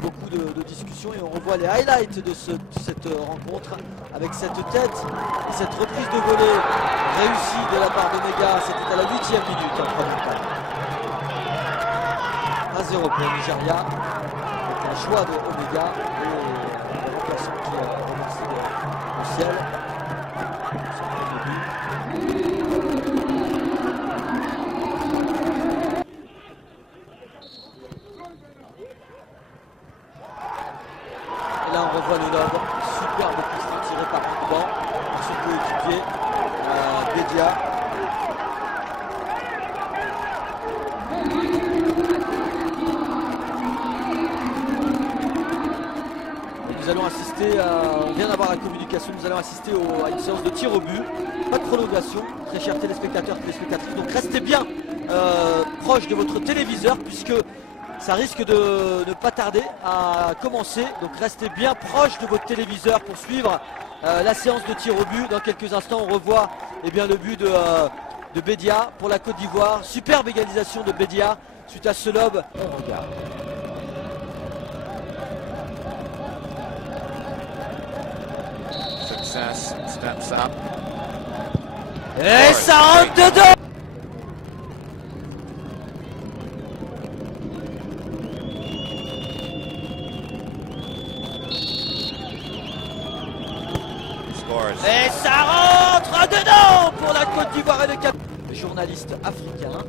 beaucoup de discussions et on revoit les highlights de cette rencontre avec cette tête et cette reprise de volée réussie de la part d'Omega. C'était à la 8e minute en première temps. 1-0 pour le Nigeria avec un choix de Omega et le remplaçant qui remercie le ciel. Et là on revoit le lob, superbe piste tirée par Ruban, par son coéquipier Bedia. Et nous allons assister on vient d'avoir la communication, nous allons assister à une séance de tir au but, pas de prolongation, très chers téléspectateurs, téléspectatrices, donc restez bien proche de votre téléviseur puisque ça risque de ne pas tarder à commencer, donc restez bien proche de votre téléviseur pour suivre la séance de tir au but. Dans quelques instants, on revoit le but de Bedia pour la Côte d'Ivoire. Superbe égalisation de Bedia suite à ce lob. On regarde. Success steps up. Et ça rentre dedans. Et ça rentre dedans pour la Côte d'Ivoire et le Cap. Les journalistes africains,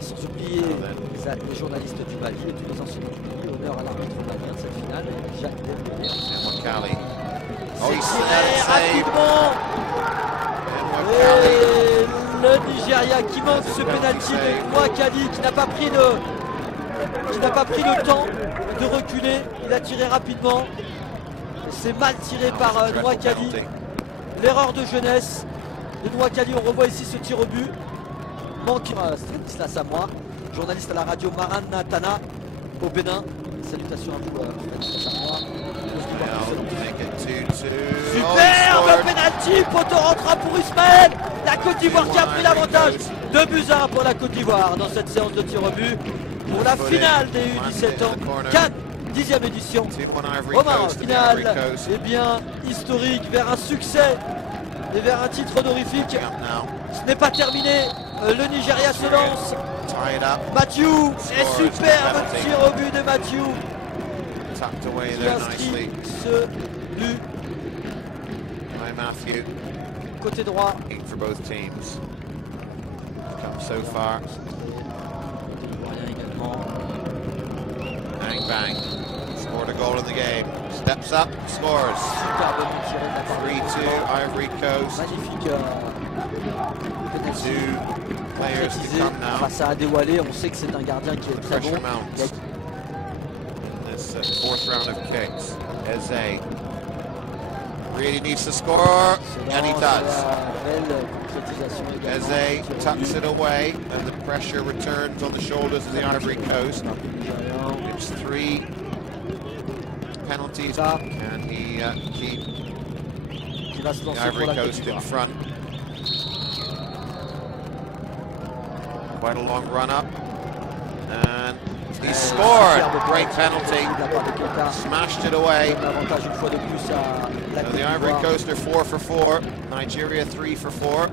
sans oublier les journalistes du Mali et tous les enseignants du Mali. Honneur à l'arbitre malien de cette finale, Jacques Delbert. C'est tiré rapidement. Et le Nigeria qui manque ce pénalty de Nwakali qui n'a pas pris le temps de reculer. Il a tiré rapidement. C'est mal tiré par Nwakali. L'erreur de jeunesse de Nwakali. On revoit ici ce tir au but. Manque Stanislas Samoa, journaliste à la radio Maranatana au Bénin. Salutations à vous, Stanislas Samoa. Superbe penalty, poteau rentrant pour Ismaël. La Côte d'Ivoire qui a pris l'avantage. 2-1 pour la Côte d'Ivoire dans cette séance de tir au but pour la finale des U17 ans. 10e édition au Maroc, finale historique vers un succès et vers un titre honorifique. Ce n'est pas terminé, le Nigeria se lance. Mathieu, et superbe tir au but de Mathieu qui inscrit ce but côté droit. Bang bang. Scored a goal in the game. Steps up, scores. 3-2 Ivory Coast. Magnifique. 2 players to come now. Face à Adewale, on sait que c'est un gardien qui est très bon. This fourth round of kicks. Eze really needs to score, and he does. Eze tucks it away, and the pressure returns on the shoulders of the Ivory Coast. It's 3 penalties. Can he keep the Ivory Coast in front? Quite a long run up, and he scored. Great penalty. Smashed it away. So the Ivory Coast are 4 for 4. Nigeria 3 for 4.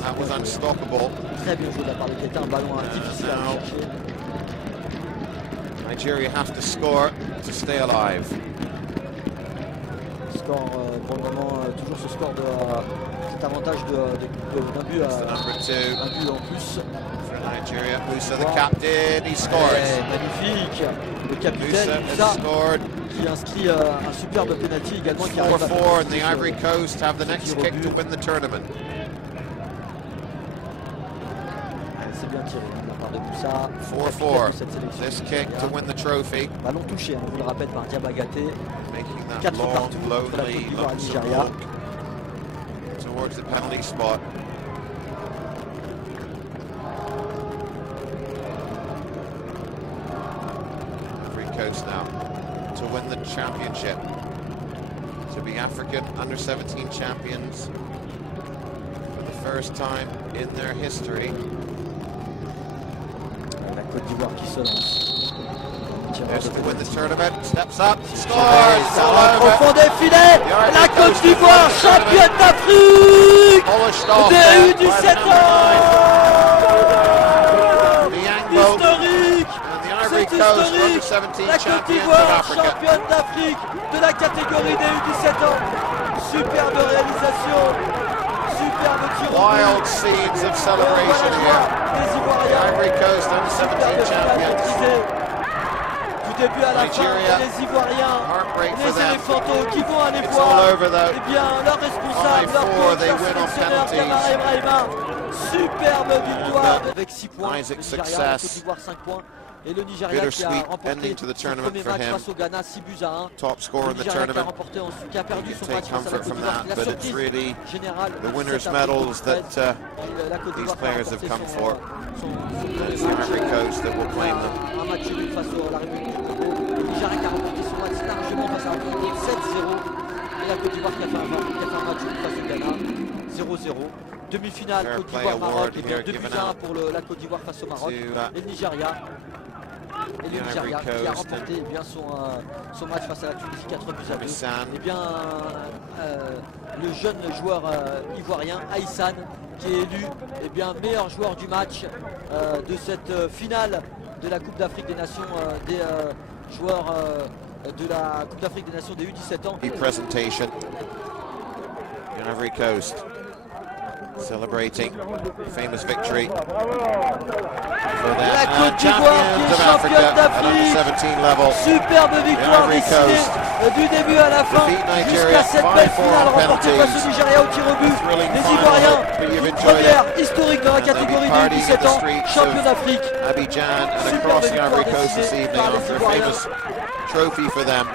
That was unstoppable. Now, Nigeria have to score to stay alive. Score pour le moment, toujours ce score de cet avantage d'un but en plus. For Nigeria, Musa the captain, he scores. Magnifique, le capitaine Musa qui inscrit un superbe penalty également. 4-4 and the Ivory Coast have the next kick to win the tournament. C'est bien tiré de la part de Musa. 4-4. This kick to win the trophy. Ballon touché, on vous le rappelle, par Diabagaté. Making that 4 long, partout entre la Côte lonely, d'Ivoire et le lonesome Nigeria. walk towards the penalty spot. Ivory Coast now to win the championship. To be African under-17 champions for the first time in their history. Côte d'Ivoire qui se lance. There's to win the tournament, steps up, scores, Ça all va over. profond défilé. La Côte d'Ivoire, championne d'Afrique Polished off des there by U17 the number ans. 9. The Yangbo Historique. and the Ivory C'est Coast historique. under 17 La Côte champions of d'Ivoire, Africa. championne d'Afrique de la catégorie des U17 ans. Superbe réalisation. Superbe tir au but. Wild scenes of celebration here. Les The Ivoiriens. Ivory Coast under 17 champions. Du début à la fin, Nigeria. et les Ivoiriens, Heartbreak for les them. éléphantaux qui vont aller It's voir all over though. eh bien, leur responsable, leur 5-4, coach, they leur win on sélectionneur, penalties. Kamara Ibrahima. Superbe victoire avec 6 points. Isaac Le Nigeria, la success. Côte d'Ivoire 5 points. Et le Nigeria qui a Bittersweet remporté ending to the son tournament premier for match him. face au Ghana, 6 buts à 1. Top scorer Le in the Nigeria qui a tournament. remporté ensuite, qui a perdu You son can match take face à la comfort Côte from d'Ivoire. that, La but it's surprise really générale, the winners' cet avril medals 2013. that La Côte these d'Ivoire a players have remporté come son for. premier It's the match. Ivory Coast that will claim them. Un match nul face à la République du Congo. Le Nigeria qui a remporté son match largement face à la Côte d'Ivoire 7-0. Et la Côte d'Ivoire qui a fait un match nul face au Ghana 0-0. Demi-finale Fair Côte play d'Ivoire-Maroc. award Et bien here 2 buts given à 1 out pour la Côte d'Ivoire face au Maroc. to, Et le Nigeria. Et le the Nigeria Ivory qui a Coast remporté eh bien, son match face à la Tunisie 4 buts à 2. Aïssan. Et bien le jeune joueur ivoirien Aïssan qui est élu eh bien, meilleur joueur du match de cette finale de la Coupe d'Afrique des Nations des joueurs de la Coupe d'Afrique des Nations des U17 ans. Presentation. The Ivory Coast celebrating famous victory for La them Côte d'Ivoire qui champions est of championne Africa at under d'Afrique. 17 level. Superbe victoire Ivory décidée Coast du début à la fin defeat Nigeria jusqu'à cette belle 5-4 finale remportée penalties. face au Nigeria au tir au but. Thrilling Les final, Ivoiriens, but you've une enjoyed première historique dans la And they'll be catégorie des partying in 17 the ans, streets champion of d'Afrique. Abidjan and Superbe across the victoire Ivory Coast this décidée evening par les after a Ivoiriens. famous trophy for them.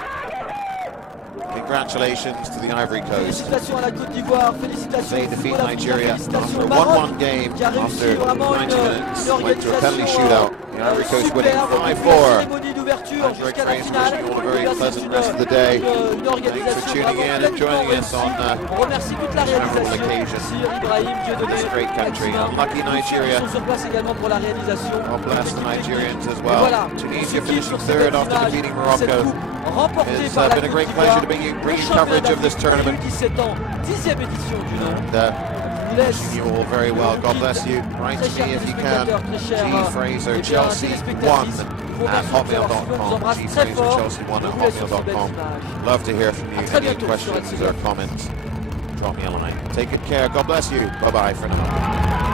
Congratulations to the Ivory Coast. Félicitations à la Côte d'Ivoire, félicitations They au defeat football africain, Nigeria félicitations after au a Maroc 1-1 game qui a réussi after vraiment 90 minutes. une Went to a penalty organisation shootout. The Ivory Coast winning superbe, la 5-4. cérémonie d'ouverture Andrew jusqu'à la Fraser finale. wishing you all a very Eh bien, c'est pleasant une- rest of the day. une organisation Thanks for tuning vraiment in and pleinement joining us réussie. on On remercie toute la this memorable réalisation. occasion. Sir Ibrahim, Dieudonné, this great country. Maxima, Unlucky tous ceux qui Nigeria. sont sur place également pour la réalisation. God bless the L'équipe Nigerians as technique. well. Et voilà, Tunisia on se quitte finishing sur cette third after image, defeating cette Morocco. coupe remportée It's par la been a Côte great d'Ivoire. pleasure to bring you Le coverage of this championnat tournament. d'Afrique 17 ans, 10e édition du nom. And On vous laisse. wishing you all very well. God bless you. Write Très to chers me if you can. téléspectateurs, très chers G Fraser eh bien, Chelsea téléspectatrices, 1 vos at remerciements, je vous hotmail.com. embrasse G très Fraser fort. Chelsea 1 Je at vous laisse sur ces belles hotmail.com. images. Love to hear from À you. très Any bientôt sur questions LCB. or comments, drop me a line. Take good care. God bless you. Bye bye for now.